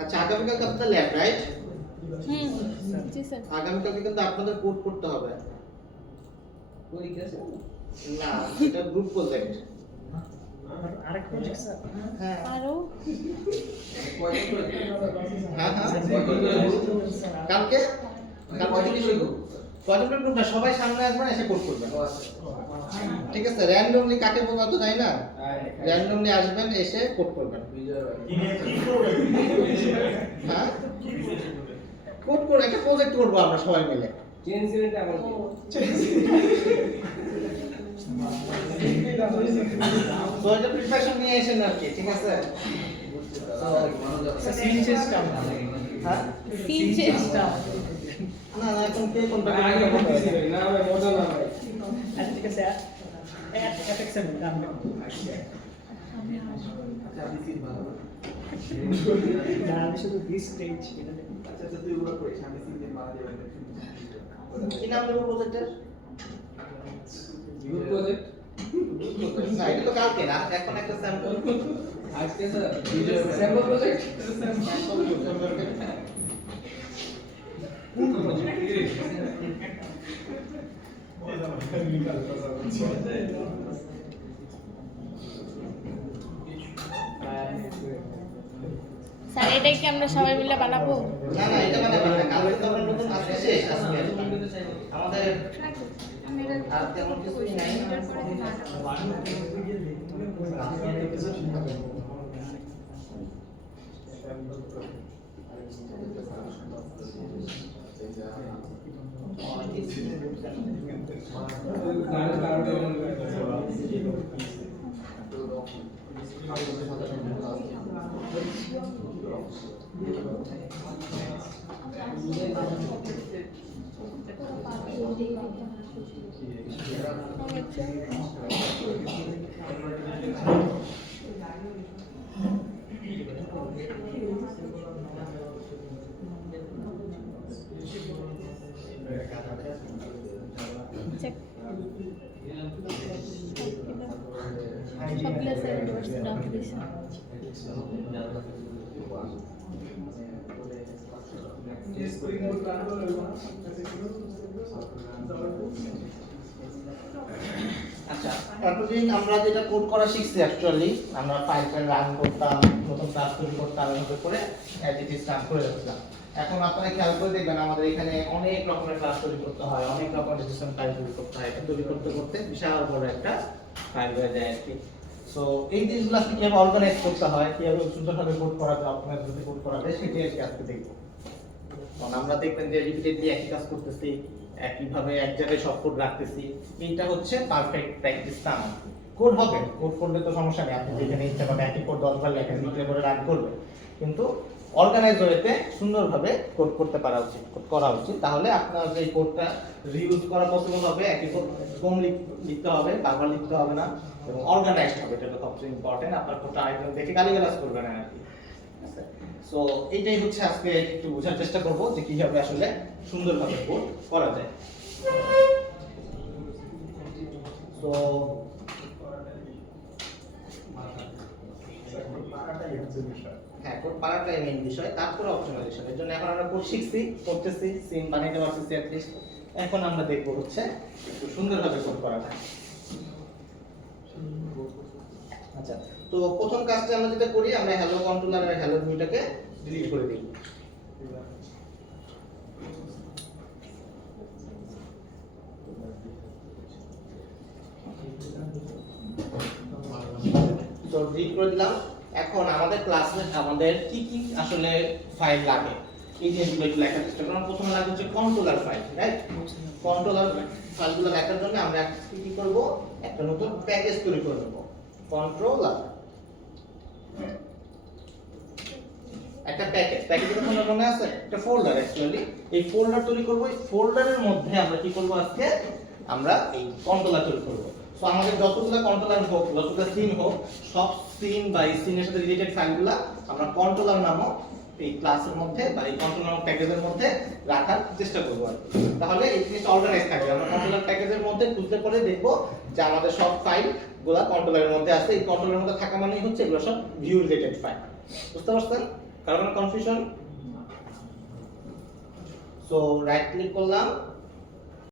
আচ্ছা, আগামীকাল আপনাদের ল্যাব, রাইট? জি স্যার। আগামীকালকে কিন্তু আপনাদের কোড করতে হবে। পরীক্ষা আছে না, এটা গ্রুপ প্রজেক্ট। আরেক প্রজেক্ট স্যার। হ্যাঁ আরো হ্যাঁ কালকে কতজন গ্রুপ না, সবাই সামনে আসবেন, এসে কোড করবেন। ঠিক আছে, র্যান্ডমলি কাকে বলা তো তাই না, র্যান্ডমলি আসবেন, এসে কোড করবেন। হ্যাঁ কোড করে একটা প্রজেক্ট করবো আমরা সবাই মিলে। চেঞ্জ ইভেন্ট আমার তো এটা প্রিপারেশন নিয়ে এসেন আর কি, ঠিক আছে? সিন চেষ্টা হ্যাঁ সিন চেষ্টা। না না, এখন কে কোনটা আগে বলতেছি না ভাই, মজা না ভাই। আচ্ছা ঠিক আছে এফএক্স এর গান গান শুধু দিস স্টেজ এটা কি নাম দেবো প্রজেক্টের? গ্রুপ প্রজেক্ট না, এটা তো কালকে না, এখন একটা স্যাম্পল। আজকে স্যার স্যাম্পল প্রজেক্ট স্যার এটাই কি আমরা সবাই মিলে বানাবো? না না, এটা মানে না, কালকে তো আমরা নতুন আজকে শেষ, আজকে আমাদের আর তেমন কিছুই নাই। সবগুলো স্যার ডাক দিয়েছে। আচ্ছা, এতদিন আমরা যেটা কোড করা শিখছি, অ্যাকচুয়ালি আমরা ফাইল রান করতাম, নতুন ক্লাস তৈরি করতাম, এভাবে করে অ্যাজ ইট ইজ রান করে যাচ্ছিলাম। এখন আপনারা খেয়াল করে দেখবেন আমাদের এখানে অনেক রকমের ক্লাস তৈরি করতে হয়, অনেক রকমের ডিসিশন ফাইল তৈরি করতে হয়। এটা তৈরি করতে করতে বিশাল বড় একটা ফাইল হয়ে যায় আর কি। সো এই জিনিসগুলো আজকে কিভাবে অর্গানাইজ করতে হয়, কিভাবে সুন্দরভাবে কোড করা যায়, অপটিমাইজ করে কোড করা যায়, সেটাই আজকে দেখবো। কারণ আমরা দেখবেন যে রিপিটেডলি একই কাজ করতেছি, একইভাবে এক জায়গায় সব কোড রাখতেছি, এইটা হচ্ছে পারফেক্ট প্র্যাকটিস না। কোড হবে, কোড করলে তো সমস্যা নেই, আপনি যেখানে ইচ্ছা পাবেন একই কোড 10 বার লেখেন, লিখলে পরে রান করবে। কিন্তু অর্গানাইজ ওয়েতে সুন্দরভাবে কোড করতে পারা উচিত, কোড করা উচিত, তাহলে আপনার এই কোডটা রিইউজ করা পসিবল হবে। একই কোড কম লিখতে হবে, বারবার লিখতে হবে না, এবং অর্গানাইজড হবে, এটা সবচেয়ে ইম্পর্টেন্ট। আপনার কোডটা আরেকজন দেখে গালিগালাজ করবে না আর কি। সো এইটাই হচ্ছে আজকে একটু বোঝার চেষ্টা করব যে কিভাবে আসলে সুন্দরভাবে কোড করা যায়। সো হ্যাঁ, কোড পারাটাই মেইন বিষয়, তারপরে অপটিমাইজেশন। এর জন্য এখন আমরা কোড শিখছি, করতেছি, সিম বানাইতে পারতেছি অ্যাট লিস্ট। এখন আমরা দেখব হচ্ছে একটু সুন্দরভাবে কোড করাটা। আচ্ছা, তো প্রথম কাজটা আমরা যেটা করি, আমরা হ্যালো কন্ট্রোলার আর হ্যালো ভিউটাকে ডিলিট করে দিই। তো ডিলিট করে দিলাম। এখন আমাদের ক্লাসে আমাদের কি কি আসলে ফাইল লাগে এই জিনিসগুলো একটু লেখার চেষ্টা করব। প্রথমে লাগবে হচ্ছে কন্ট্রোলার ফাইল, রাইট? কন্ট্রোলার ফাইলগুলো লেখার জন্য আমরা কি করব, একটা নতুন প্যাকেজ তৈরি করে নেব, কন্ট্রোলার। একটা প্যাকেজের কথা মনে আছে, একটা ফোল্ডার। অ্যাকচুয়ালি এই ফোল্ডার তৈরি করব, এই ফোল্ডারের মধ্যে আমরা কি করব, আজকে আমরা এই কন্ট্রোলার তৈরি করব। সো আমাদের যতগুলো কন্ট্রোলার হোক, যতগুলো সিন হোক, সব সিন বা এই সিনের সাথে রিলেটেড ফাইলগুলো আমরা কন্ট্রোলার নামক এই ক্লাসের মধ্যে বা এই কন্ট্রোলার প্যাকেজের মধ্যে রাখার চেষ্টা করব আর কি। তাহলে এই জিনিসটা অর্গানাইজ থাকবে। আমরা কন্ট্রোলার প্যাকেজের মধ্যে খুঁজতে পরে দেখব যে আমাদের সব ফাইল গুলা কন্ট্রোলারের মধ্যে আছে। এই কন্ট্রোলারের মধ্যে থাকা মানেই হচ্ছে এগুলো সব ভিউ রিলেটেড ফাইল। বুঝতে পারছেন? কারো কোনো কনফিউশন? সো রাইট ক্লিক করলাম,